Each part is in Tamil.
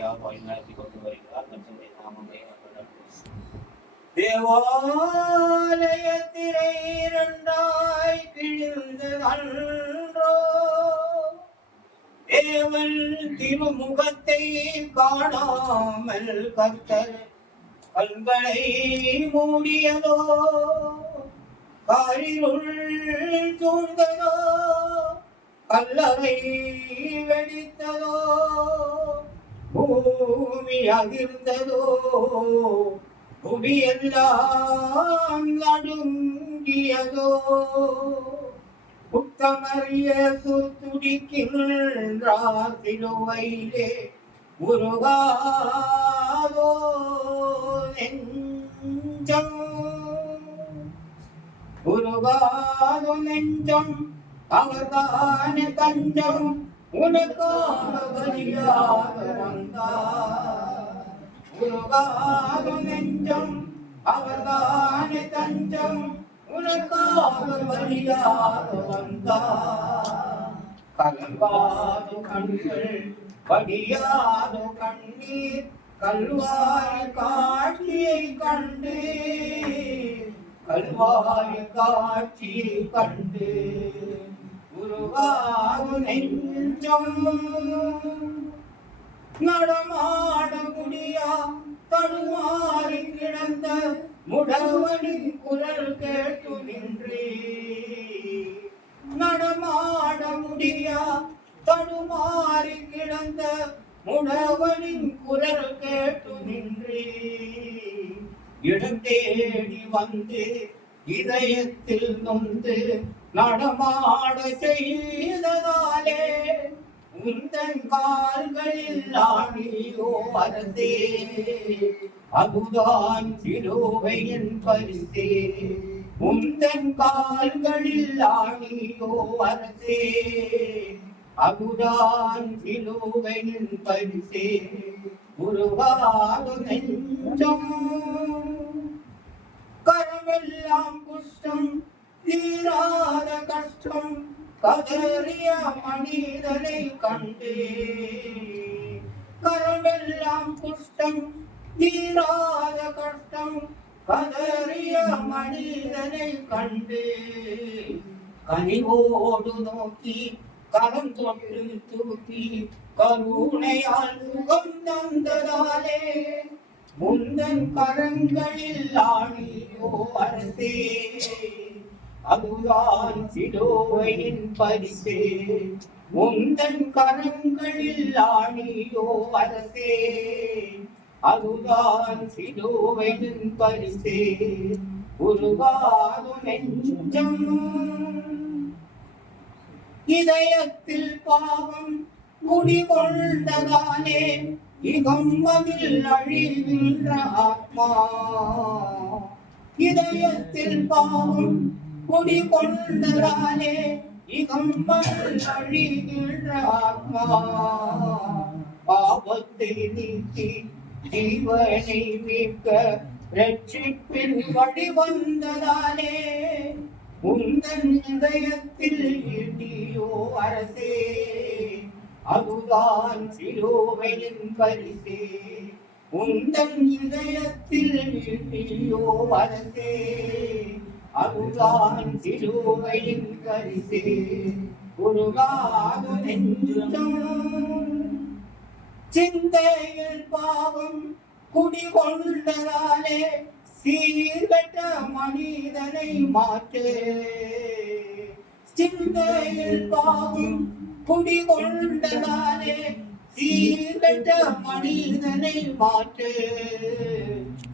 நல்லபடியாக வழி நடத்தி கொண்டு வருகிறார். கர்த்தருடைய நாமமே தேவாலயத்திலே இரண்டாய் கிழிந்ததன்றோ தேவன் திருமுகத்தை காணாமல் கர்த்தர் கண்களை மூடியதோ காரிருள் சூழ்ந்ததோ கல்லறை வெடித்ததோ பூமி அதிர்ந்ததோ புவியெல்லாம் நடுங்கியதோ புத்தமறிய துடிக்கின்றார் சிலுவையிலே உருகாதோ நெஞ்சம் உருகாதோ நெஞ்சம் அவர்தான தஞ்சம் உனக்காக பலியாக வந்தார் உருகாதோ நெஞ்சம் அவர்தான தஞ்சம் உனக்காக பலியாக வந்தார் கலங்காதோ கண்கள் படியாதோ கண்ணீர் கல்வாரி காட்சியை கண்டு கல்வாரி காட்சியை கண்டு உருவாது நெஞ்சம் நடமாட முடியா தடுமாறி கிடந்த முடவனின் குரல் கேட்டு நின்றே நடமாட முடியா தடுமாறி கிடந்த முடவனின் குரல் கேட்டு நின்றே இடம் தேடி வந்து இதயத்தில் நொந்து நடமாட செய்ததாலே உந்தன் கால்களில் ஆணியோ அரசே அதுதான் சிலுவையின் பரிசே உந்தன் கால்களில் ஆணியோ அரசே அதுதான் சிலுவையின் பரிசே உருவாது நெஞ்சம் கரமெல்லாம் குஷ்டம் தீராத கஷ்டம் கதறிய மனிதனை கண்டே கரமெல்லாம் குஷ்டம் தீராத கஷ்டம் கதறிய மனிதனை கண்டே கனிவோடு நோக்கி கரம் தொட்டு தூக்கி கருணையால் சுகம் தந்ததாலே முந்தன் கரங்களில் ஆணியோ அரசே அதுதான் சிலுவையின் பரிசே முந்தன் கரங்களில் ஆணியோ அரசே அதுதான் சிலுவையின் பரிசே உருவாது நெஞ்சம் இதயத்தில் பாவம் குடிகொண்டதாலே இகம்மதில் அழிகின்ற ஆத்மா இதயத்தில் பாவம் குடிகொண்டதாலே இகம்மதில் அழிகின்ற ஆத்மா பாவத்தை நீக்கி ஜீவனை மீட்க ரட்சிப்பின் வழி வந்ததாலே உந்தன் இதயத்தில் ஈட்டியோ அரசே அதுதான் சிலுவையின் பரிசே உந்தன் இதயத்தில் ஈட்டியோ அரசே அதுதான் சிலுவையின் பரிசே உருகாது நெஞ்சம் சிந்தையில் பாவம் குடிகொண்டதாலே சீர்கட்ட மனிதனை மாற்று சிந்தையில் பாவம் குடிகொண்டதாலே சீர்கட்ட மனிதனை மாற்று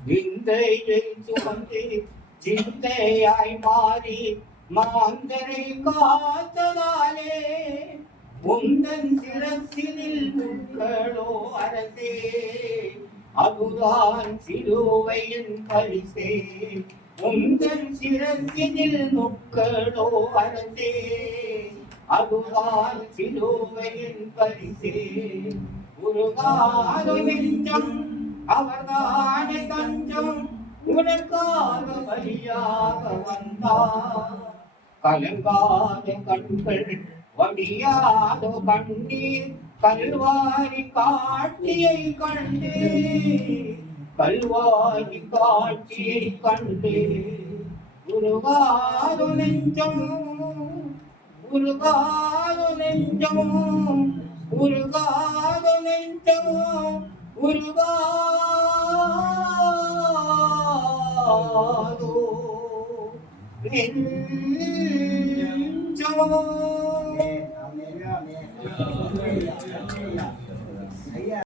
விந்தையை சுமந்து சிந்தையாய் மாறி மாந்தரை காத்ததாலே உந்தன் சிரசினில் முக்களோ அரசே அதுதான் சிலுவையின் பரிசே உந்தன் சிரசினில் முக்களோ அரசே அதுதான் சிலுவையின் பரிசே உருகாது நெஞ்சம் அவர்தானே தஞ்சம் உனக்காக பலியாக வந்தார் கலங்காத கண்கள் வடியாதோ கண்ணீர் கல்வாரி காட்சியை கண்டு கல்வாரி காட்சியை கண்டு உருகாது நெஞ்சம் உருகாது நெஞ்சம் உருகாது நெஞ்சம் உருகாதோ நெஞ்சம்